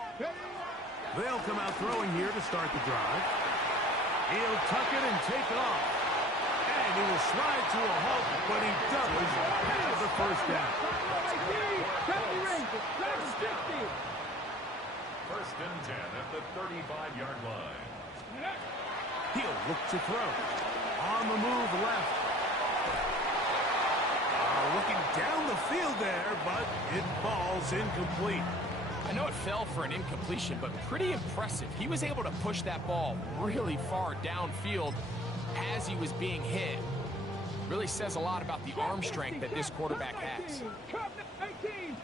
They'll come out throwing here to start the drive. He'll tuck it and take off. And he will slide to a halt, but he does have the 1st down. 1st and 10 at the 35-yard line. He'll look to throw. On the move left. Looking down the field there, but it falls incomplete. I know it fell for an incompletion, but pretty impressive. He was able to push that ball really far downfield as he was being hit. Really says a lot about the arm strength that this quarterback has. 19,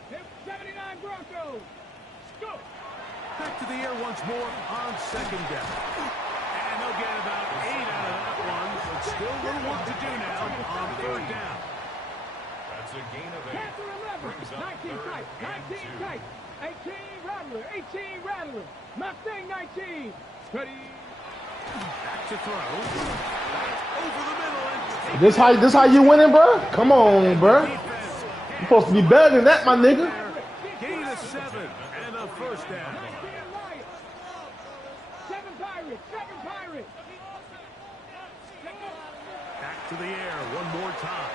79 Broncos. Go. Back to the air once more on 2nd down. And they'll get about 8 out of that one, but still a little work to do now on 3rd down. That's a gain of 8. Panther 11, 19 tight, 19 tight, 18 Rattler, 18 Rattler, Mustang 19. Ready. Back to throw. Over the middle. And This how you winning, bro? Come on, bro. You're supposed to be better than that, my nigga. Gain of 7 and a first down. 7 Pirates, 7 Pirates. Back to the air one more time.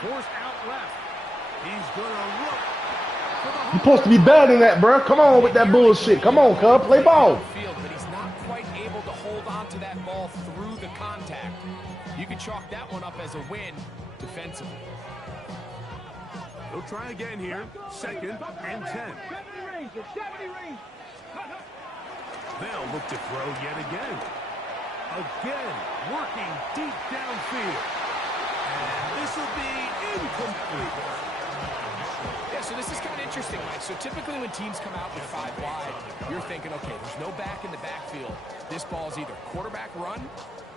Forced out left. He's gonna look for the You're supposed to be better than that, bro. Come on with that bullshit. Come on, cub. Play ball. Field, but he's not quite able to hold on to that ball through the contact. You can chalk that one up as a win defensively. He'll try again here. 2nd and 10. 70 Rangers, 70 Rangers. They'll look to throw yet again. Again, working deep downfield. And this will be incomplete. Yeah, so this is kind of interesting, Mike. So typically when teams come out with 5 wide, you're thinking, okay, there's no back in the backfield. This ball is either quarterback run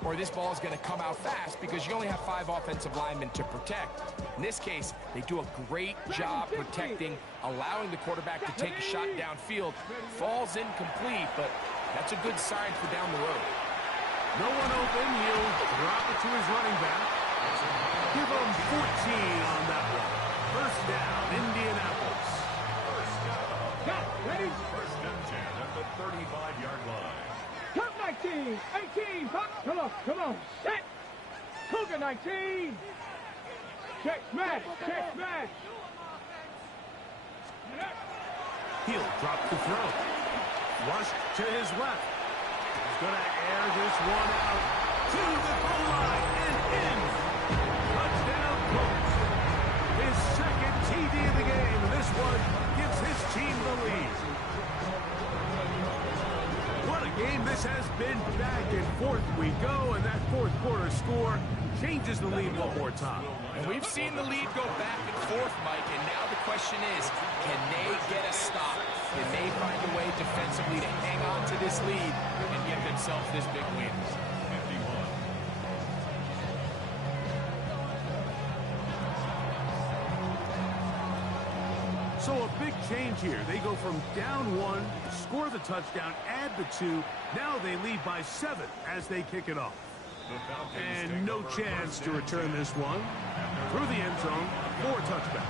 or this ball is going to come out fast because you only have 5 offensive linemen to protect. In this case, they do a great job protecting, allowing the quarterback to take a shot downfield. Falls incomplete, but that's a good sign for down the road. No one open. He'll drop it to his running back. Give him 14 on that one. First down, Indianapolis. Ready? First and 10 at the 35-yard line. Cup 19, 18, pop. Come on, set. Cougar 19. Check smash, check smash. He'll drop the throw. Rush to his left. He's going to air this one out to the goal line and in. Touchdown, Colts. His 2nd TD of the game, and this one gives his team the lead. What a game this has been. Back and forth we go, and that 4th quarter score changes the lead one more time. And we've seen the lead go back and forth, Mike, and now the question is, can they get a stop? Can they find a way defensively to hang on to this lead and get themselves this big win? 51. So a big change here. They go from down 1, score the touchdown, add the 2. Now they lead by 7 as they kick it off. And no chance to return this one. Through the end zone for a touchback.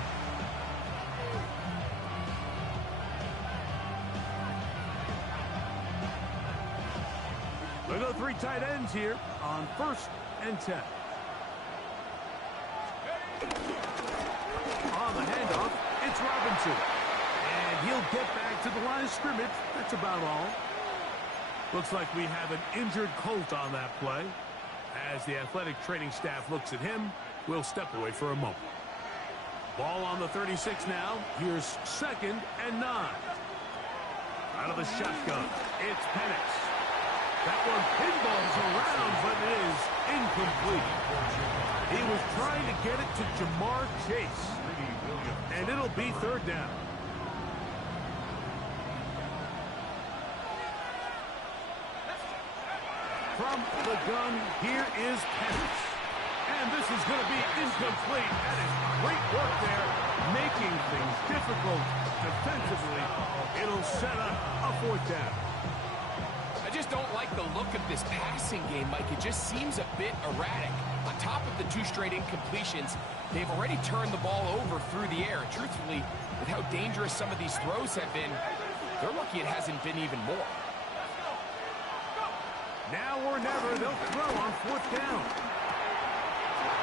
We'll go 3 tight ends here on 1st and 10. On the handoff, it's Robinson. And he'll get back to the line of scrimmage. That's about all. Looks like we have an injured Colt on that play. As the athletic training staff looks at him, we'll step away for a moment. Ball on the 36 now. Here's 2nd and 9. Out of the shotgun, it's Penix. That one pinballs around, but it is incomplete. He was trying to get it to Jamar Chase. And it'll be 3rd down. From the gun, here is Penix. And this is going to be incomplete. That is great work there, making things difficult defensively. It'll set up a 4th down. I just don't like the look of this passing game, Mike. It just seems a bit erratic. On top of the 2 straight incompletions, they've already turned the ball over through the air. And truthfully, with how dangerous some of these throws have been, they're lucky it hasn't been even more. Now or never, they'll throw on 4th down.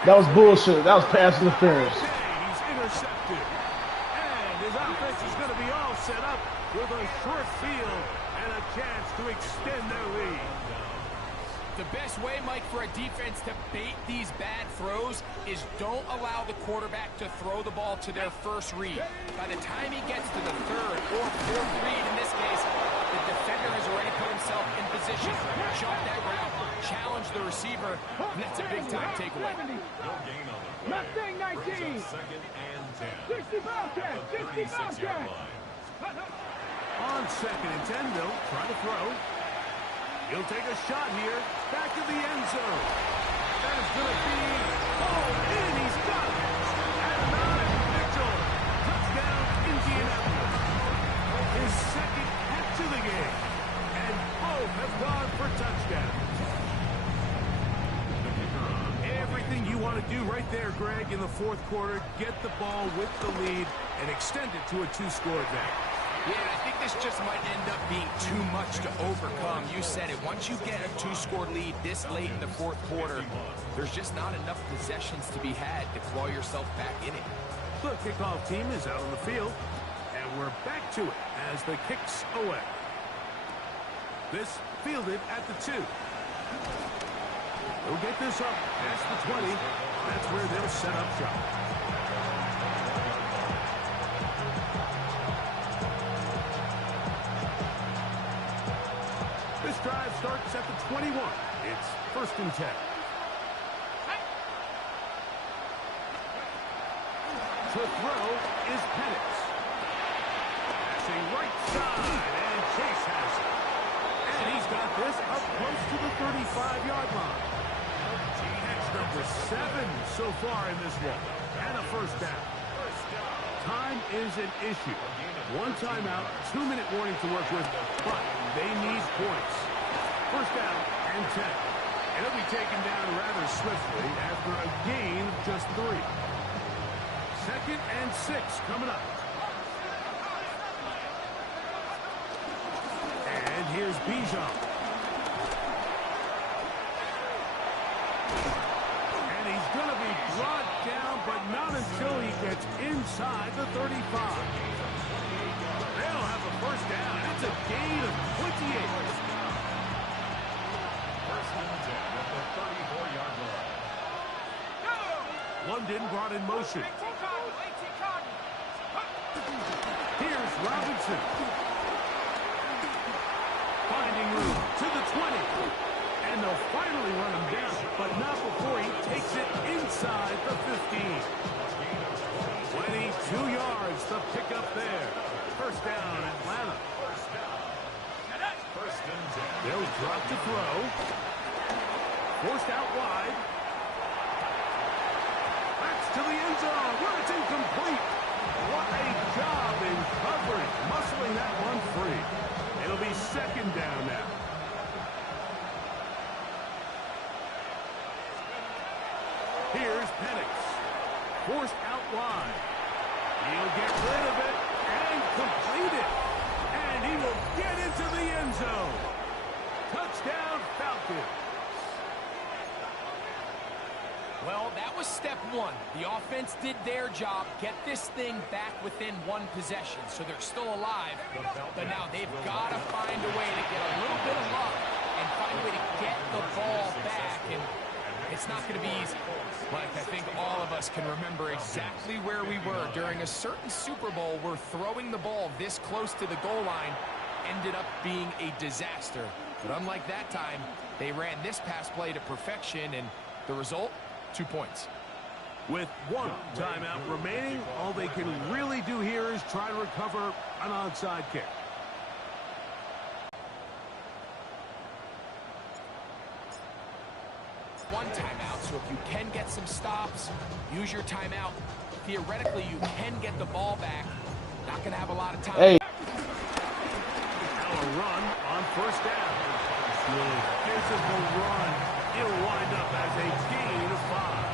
That was bullshit. That was pass interference. He's intercepted. And his offense is going to be all set up with a short field and a chance to extend their lead. The best way, Mike, for a defense to bait these bad throws is don't allow the quarterback to throw the ball to their first read. By the time he gets to the 3rd or 4th read, in this case, the defender has already put himself in position, jump that route, challenge the receiver, and that's a big-time takeaway. No gain on the play. Mustang 19. 2nd and 10. 60 Bobcat, 60 36-yard Bobcat. line. On 2nd and 10, they'll try to throw. He'll take a shot here, back to the end zone. That is going to be, in, he's got it. Adonai Mitchell, touchdown, Indianapolis. His 2nd catch of the game, and both have gone for touchdowns. do right there, Greg, in the fourth quarter, get the ball with the lead and extend it to a two-score advantage. Yeah, I think this just might end up being too much to overcome. You said it. Once you get a two-score lead this late in the fourth quarter, there's just not enough possessions to be had to claw yourself back in it. The kickoff team is out on the field, and we're back to it as the kicks away. This fielded at the 2. They'll get this up past the 20. That's where they'll set up shop. This drive starts at the 21. It's 1st and 10. To throw is Penix. Passing right side, and Chase has it. And he's got this up close to the 35-yard line. Catch number 7 so far in this one. And a 1st down. Time is an issue. 1 timeout, 2-minute warning to work with, but they need points. 1st down and 10. And it'll be taken down rather swiftly after a gain of just 3. 2nd and 6 coming up. And here's Bijan. And he's going to be brought down, but not until he gets inside the 35. They'll have a 1st down. It's a gain of 28. 1st and 10 at the 34-yard line. London brought in motion. Here's Robinson. Finding room to the 20. And they'll finally run him down, but not before he takes it inside the 15. 22 yards to pick up there. 1st down, Atlanta. 1st and 10. They'll drop to throw. Forced out wide. Backs to the end zone where it's incomplete. What a job in coverage, muscling that one free. It'll be 2nd down now. Here's Penix. Forced out wide. He'll get rid of it and complete it. And he will get into the end zone. Touchdown, Falcons. Well, that was step 1. The offense did their job, get this thing back within 1 possession, so they're still alive. But now they've got to find a way to get a little bit of luck and find a way to get the ball back. And it's not going to be easy. Mike, I think all of us can remember exactly where we were during a certain Super Bowl where throwing the ball this close to the goal line ended up being a disaster. But unlike that time, they ran this pass play to perfection, and the result? 2 points. With 1 timeout remaining, all they can really do here is try to recover an onside kick. One timeout, so if you can get some stops, use your timeout. Theoretically, you can get the ball back. Not going to have a lot of time. Hey. Now a run on 1st down. This is the run. It'll wind up as a gain of 5.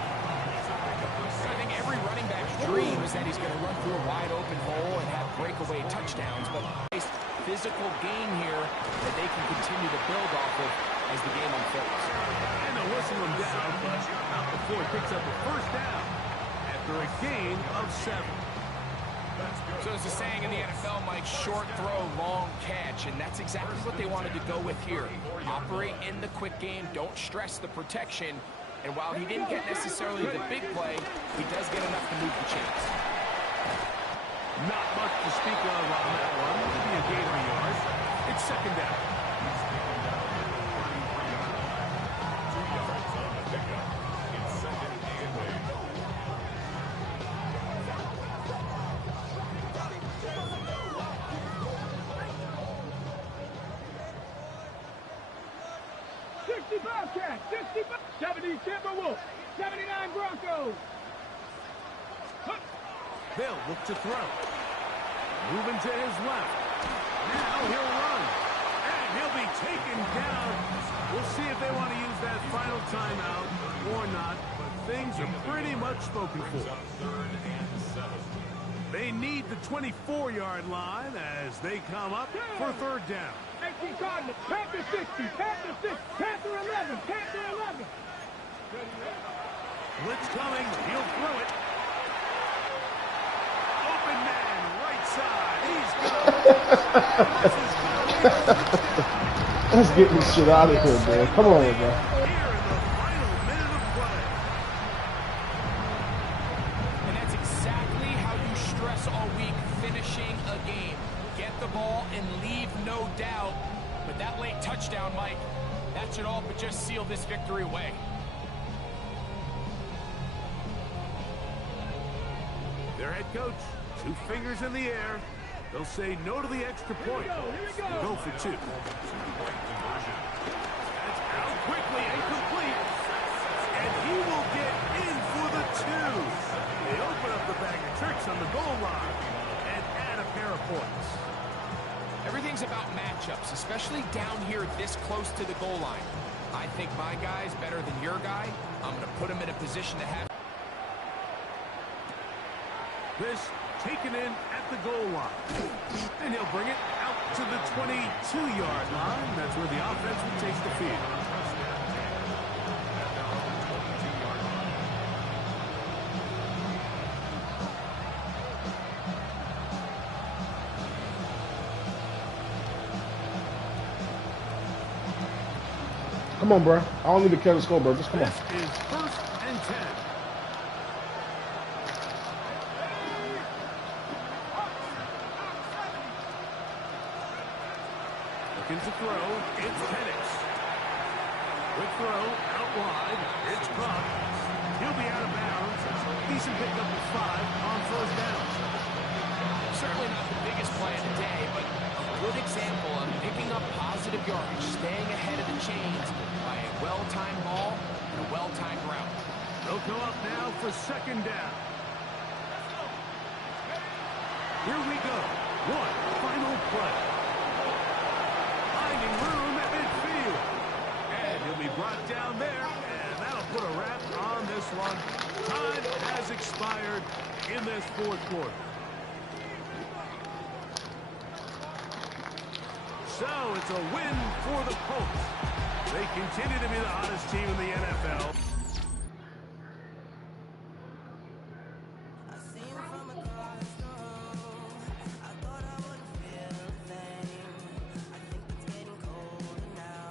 I think every running back's dream is that he's going to run through a wide open hole and have breakaway touchdowns, but nice physical gain here that they can continue to build off of as the game unfolds. And they'll whistle him down, but not before he picks up a 1st down after a gain of 7. So there's a saying in the NFL, Mike, short throw, long catch, and that's exactly what they wanted to go with here. Operate in the quick game, don't stress the protection, and while he didn't get necessarily the big play, he does get enough to move the chains. Not much to speak of on that one. Maybe a gain of a yard. It's 2nd down. 2 yards on the pickup. It's 2nd and 8. Bobcats, 65, 70 Timberwolves, 79 Broncos. They'll look to throw. Moving to his left. Now he'll run. And he'll be taken down. We'll see if they want to use that final timeout or not. But things are pretty much spoken for. Third and 7. They need the 24-yard line as they come up for third down. 18 Cardinals, Panther 60, Panther 6, Panther 11, Panther 11. Blitz coming, he'll throw it. Open man, right side, he's gone. Let's get this shit out of here, man. Come on, man. Here in the final minute of play. And that's exactly how you stress all week, finishing a game. Get the ball and leave no doubt. But that late touchdown, Mike, that should all but just seal this victory away. Their head coach, 2 fingers in the air. They'll say no to the extra point. They'll go for 2. That's out quickly and complete. And he will get in for the 2. They open up the bag of tricks on the goal line and add a pair of points. Everything's about matchups, especially down here this close to the goal line. I think my guy's better than your guy. I'm going to put him in a position to have. This taken in at the goal line. And he'll bring it out to the 22-yard line. That's where the offense will take the field. Come on, bro. I don't need to carry the score, bro. Just come on. This is 1st and 10. Looking to throw. It's Penix. Quick throw out wide. It's caught. He'll be out of bounds. Decent pickup of 5 on 1st down. Certainly not the biggest play of the day, but a good example of picking up positive yardage, staying ahead of the chains by a well-timed ball and a well-timed route. They'll go up now for 2nd down. Here we go. One final play. Finding room at midfield. And he'll be brought down there, and that'll put a wrap on this one. Time has expired in this 4th quarter. So it's a win for the Colts. They continue to be the hottest team in the